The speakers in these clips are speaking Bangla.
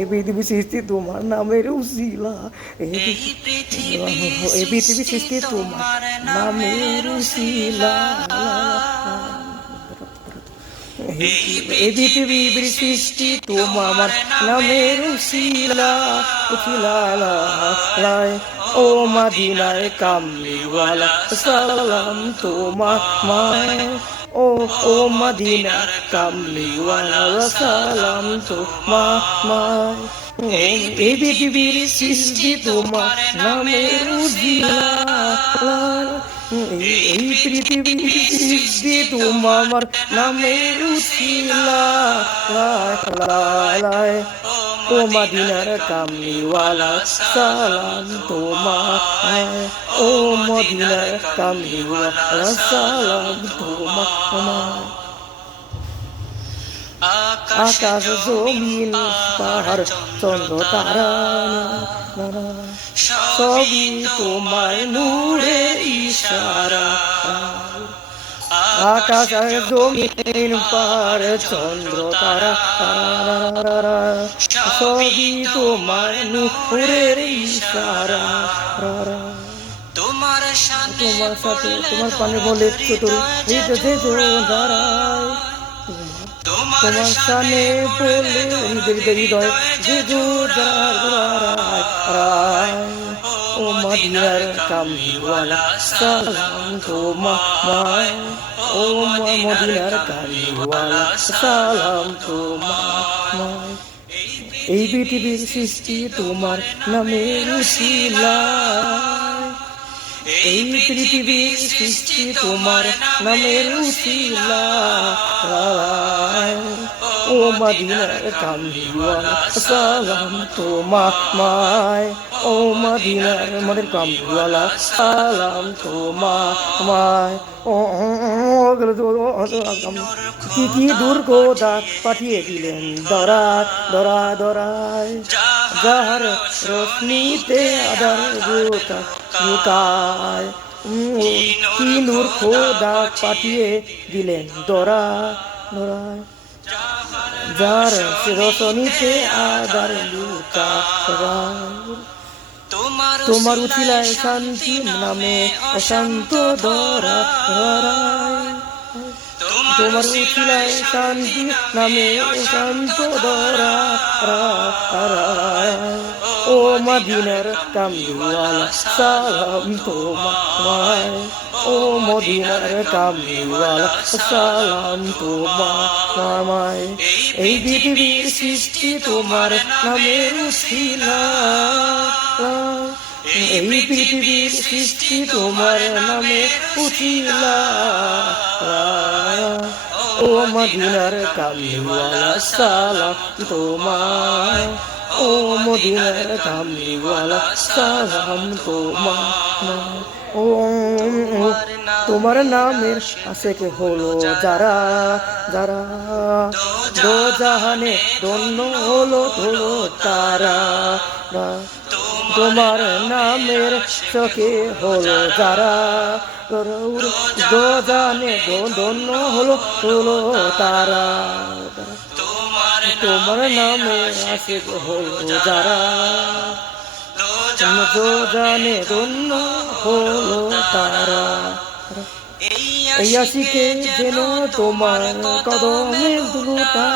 এ পৃথিবী সৃষ্টি তোমার নামের উসিলা, এ পৃথিবী সৃষ্টি তোমার নামের উসিলা, এই পৃথিবীর সৃষ্টি তোমার নামের উসিলা, উসিলা লাই ও মদিনায় কামলিওয়ালা সালাম তোমার মায়, ও মদিনা কামলিওয়ালা সালাম তোমার মায়। এই পৃথিবীর সৃষ্টি তোমার নামের উজিলা, এই পৃথিবীর সৃষ্টি তোমার নামের উজিলা, ও মদিনার কামলিওয়ালা সালাম তোমায়, ও মদিনার কামলিওয়ালা সালাম তোমায়। আকাশ জমিন পাহাড় চন্দ্র তারা সবই তোমার নূরে ইশারা, আকাশ জমিন পাহাড় চন্দ্র তারা সবই তোমার নূরের ইশারা। তোমার সাথে তোমার পানে বলে দাঁড়ায়, তোমার সামনে বলে হৃদয় যে দাঁড়ায়, ও মদিনার কামলিওয়ালা সালাম তোমায়, ও মদিনার কামলিওয়ালা সালাম তোমায়। এই পৃথিবীর সৃষ্টি তোমার নামের উসিলা, এই পৃথিবীর সৃষ্টি তোমার নামের উসিলা, ও মদিনার কামলিওয়ালা সালাম তোমায়, ও মদিনার কামলিওয়ালা সালাম তোমায়। কি দূর খোদা পাঠিয়ে দিলেন দরায়, যাহার রশ্মিতে আদার লুকায়, কি নূর খোদা পাঠিয়ে দিলেন দরায়, যার রশ্মিতে আদার লুকায়। তোমার উঠিলায় শান্তি নামে অশান্ত ধরায়, তোমার উঠিলায় শান্তি নামে অশান্ত ধরায়, ও মদিনার কামলিওয়ালা সালাম তোমায়, ও মদিনার কামলিওয়ালা সালাম তোমায়। এই পৃথিবীর সৃষ্টি তোমার নামের উসিলা, এই পৃথিবীর সৃষ্টি তোমার নামে উসিলা, ও মদিনার কামলিওয়ালা সালাম তোমায়, ও মদিনার কামলিওয়ালা সালাম তোমায়। ও তোমার নামের আশেকে হলো যারা দো জাহানে ধন্য হলো তারা, তোমার নামের চোখে হলো যারা দো জাহানে ধন্য হলো তারা, তোমার নামে আশেকে হলো যারা দো জানে ধন্য হলো তারা। এই আশিকে যেন তোমার কদমে দুলুটা,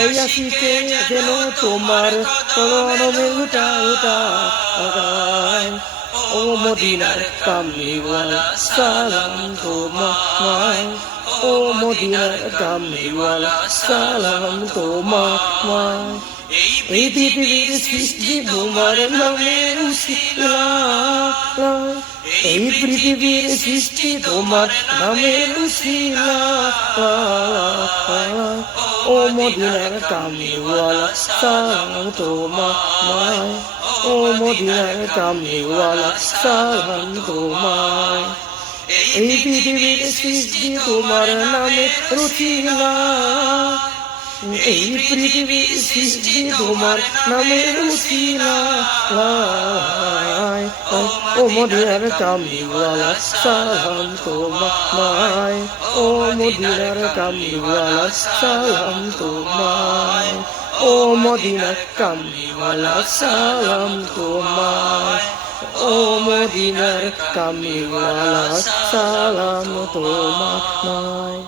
এই আশিকে যেন তোমার কদমে উঠা, ও মদিনার কামলিওয়ালা সালাম তোমায়, ও মদিনার কামলিওয়ালা সালাম তোমায়। এই পৃথিবীর সৃষ্টি তোমার নামের উসিলা, এই পৃথিবীর সৃষ্টি তোমার নামের উসিলা, ও মদিনার কামলিওয়ালা সালাম তোমায়, ও মদিনার কামলিওয়ালা সালাম তোমায়। এই পৃথিবীর সৃষ্টি তোমার নামে উসিলা, এই পৃথিবীর সৃষ্টি তোমার নামের উসিলা, ও মদিনার কামলিওয়ালা সালাম তোমায়, ও মদিনার কামলিওয়ালা সালাম তোমায়, ও মদিনার কামলিওয়ালা সালাম তোমায়, ও মদিনার কামলিওয়ালা সালাম তোমায়।